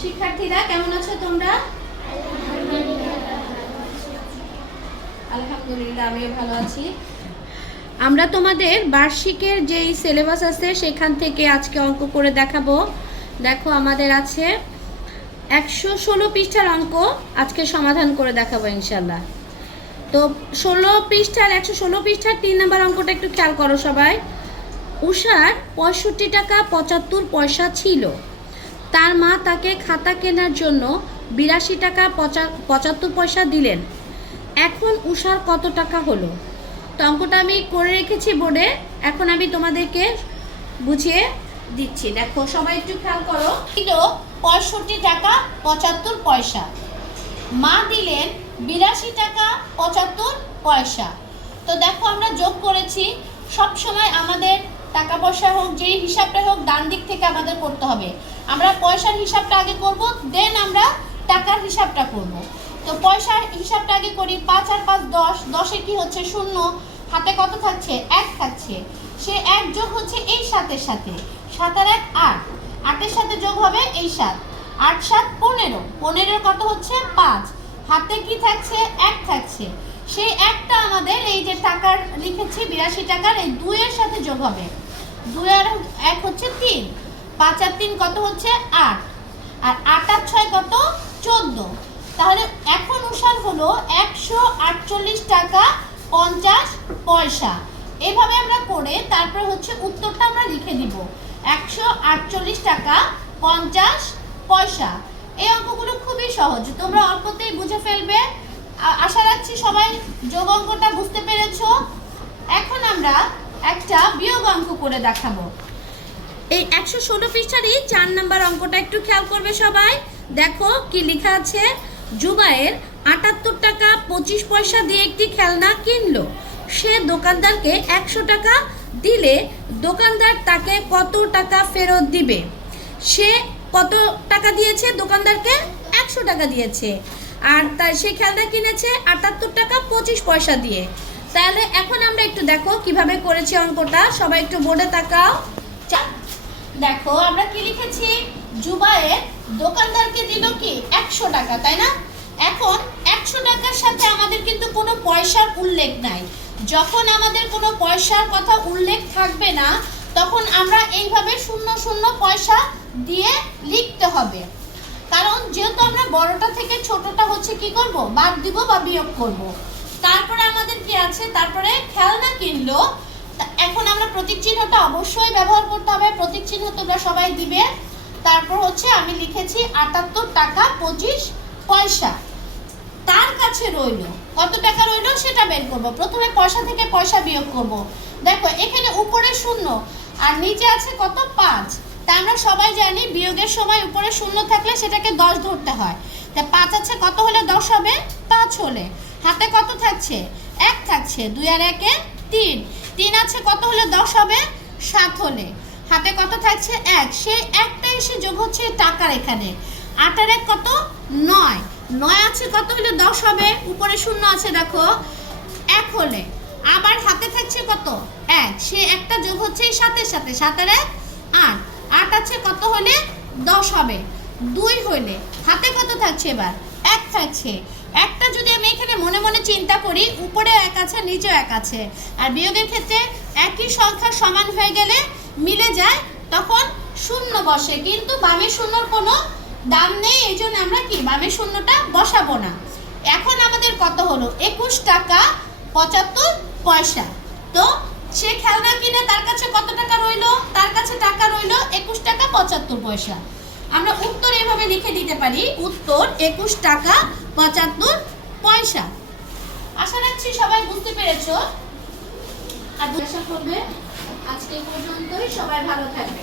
শিক্ষার্থীরা, কেমন আছো তোমরা? আলহামদুলিল্লাহ, আমিও ভালো আছি। আমরা তোমাদের বার্ষিকের যেই সিলেবাস আছে, সেখান থেকে আজকে অঙ্ক করে দেখাবো। দেখো, আমাদের আছে একশো ষোলো পৃষ্ঠার অঙ্ক। আজকে সমাধান করে দেখাবো ইনশাল্লাহ তো ষোলো পৃষ্ঠার, একশো ষোলো পৃষ্ঠার তিন নাম্বার অঙ্কটা একটু খেয়াল করো সবাই। উষার পঁয়ষট্টি টাকা পঁচাত্তর পয়সা ছিল। তার মা তাকে খাতা কেনার জন্য বিরাশি টাকা পঁচা- পঁচাত্তর পয়সা দিলেন। এখন উষার কত টাকা হলো? তো অঙ্কটা আমি করে রেখেছি বোর্ডে। এখন আমি তোমাদেরকে বুঝিয়ে দিচ্ছি। দেখো, সবাই একটু খেয়াল করো। ছিল পঁয়ষট্টি টাকা পঁচাত্তর পয়সা। মা দিলেন বিরাশি টাকা পঁচাত্তর পয়সা। তো দেখো, আমরা যোগ করেছি। সব সময় আমাদের টাকা পয়সা হোক, যেই হিসাবটা হোক, ডান দিক থেকে আমাদের করতে হবে। আমরা পয়সার হিসাবটা আগে করব দেন আমরা টাকার হিসাবটা করব। তো পয়সার হিসাবটা আগে করি, পাঁচ আর পাঁচ দশ, দশে কি হচ্ছে? শূন্য। হাতে কত থাকছে? এক থাকছে। সে এক যোগ হচ্ছে এই সাতের সাথে। সাত আর এক, আট। আটের সাথে যোগ হবে এই সাত। আট, সাত, পনেরো। পনেরোর কত হচ্ছে? পাঁচ। হাতে কি থাকছে? এক থাকছে। সেই একটা আমাদের এই যে টাকার, লিখেছি বিরাশি টাকার, এই দুইয়ের সাথে যোগ হবে। দুই আর এক হচ্ছে তিন, পাঁচ আর তিন কত হচ্ছে আট, আর আট আর ছয় কত চোদ্দ। তাহলে এখন উষার হলো একশো আটচল্লিশ টাকা পঞ্চাশ পয়সা। এভাবে আমরা করে তারপর হচ্ছে উত্তরটা আমরা লিখে দিব। একশো আটচল্লিশ টাকা পঞ্চাশ পয়সা। এই অঙ্কগুলো খুবই সহজ, তোমরা অল্পতেই বুঝে ফেলবে। আশা রাখছি সবাই যোগ অঙ্কটা বুঝতে পেরেছ। এখন আমরা একটা বিয়োগ অঙ্ক করে দেখাবো। এই একশো ষোলো পৃষ্ঠারই চার নাম্বার অঙ্কটা একটু খেয়াল করবে সবাই। দেখো কি লেখা আছে? জুবায়ের আটাত্তর টাকা পঁচিশ পয়সা দিয়ে একটি খেলনা কিনলো। সে দোকানদারকে একশো টাকা দিলে দোকানদার তাকে কত টাকা ফেরত দিবে? সে কত টাকা দিয়েছে? দোকানদারকে একশো টাকা দিয়েছে। আর তাই সে খেলনা কিনেছে আটাত্তর টাকা পঁচিশ পয়সা দিয়ে। তাহলে এখন আমরা একটু দেখো কীভাবে করেছি অঙ্কটা। সবাই একটু বোর্ডে তাকাও। দেখো আমরা কি লিখেছি? জুবায়ের দোকানদারকে দিল কি একশো টাকা, তাই না? এখন একশো টাকার সাথে আমাদের কিন্তু কোনো পয়সার উল্লেখ নাই। যখন আমাদের কোনো পয়সার কথা উল্লেখ থাকবে না, তখন আমরা এইভাবে শূন্য শূন্য পয়সা দিয়ে লিখতে হবে। কারণ যেহেতু বড়টা থেকে ছোটটা হচ্ছে কি করব? বাদ দিব বা বিয়োগ করব। তারপরে আমাদের কি আছে? তারপরে খেলনা কিনলো। এখন আমরা প্রতীক চিহ্নটা অবশ্যই ব্যবহার করতে হবে। প্রতীক চিহ্ন তোমরা সবাই দিবে। তারপর হচ্ছে আমি লিখেছি আটাত্তর টাকা পঁচিশ পয়সা। তার কাছে রইল। কত টাকা রইল সেটা বের করব। প্রথমে পয়সা থেকে পয়সা বিয়োগ করব। দেখো, এখানে উপরে শূন্য। আর নিচে আছে কত? পাঁচ। তা আমরা সবাই জানি বিয়োগের সময় উপরে শূন্য থাকলে সেটাকে দশ ধরতে হয়। তা পাঁচ আছে, কত হলে দশ হবে? পাঁচ হলে। হাতে কত থাকছে? এক থাকছে। দুই আর একে তিন। তিন আছে, কত হলে দশ হবে? সাত হলে। হাতে কত থাকছে? এক। সেই একটা এসে যোগ হচ্ছে টাকার এখানে। আটার এক কত? নয়। নয় আছে, কত হলে দশ হবে? উপরে শূন্য আছে, দেখো। এক হলে। আবার হাতে থাকছে কত? এক। সে একটা যোগ হচ্ছে সাতের সাথে। সাতের এক, আট। আট আছে কত হলে? দশ হবে। দুই হলে হাতে কত থাকছে এবার? এক থাকছে। একটা যদি আমি এখানে মনে মনে চিন্তা করি উপরে এক আছে, নিচেও এক আছে। আর বিয়োগের ক্ষেত্রে একই সংখ্যা সমান হয়ে গেলে মিলে যায়, তখন শূন্য বসে। কিন্তু বামে শূন্যর কোনো দাম নেই, এই জন্য আমরা কি? বামে শূন্যটা বসাবো না। এখন আমাদের কত হলো? একুশ টাকা পঁচাত্তর পয়সা। তো সে খেলনা কিনে তার কাছে কত টাকা রইল তার কাছে টাকা রইল একুশ টাকা পঁচাত্তর পয়সা। আমরা উত্তর এভাবে লিখে দিতে পারি, উত্তর একুশ টাকা পঁচাত্তর পয়সা। আশা রাখছি সবাই বুঝতে পেরেছ। আর করবে আজকে পর্যন্তই, সবাই ভালো থাকবে।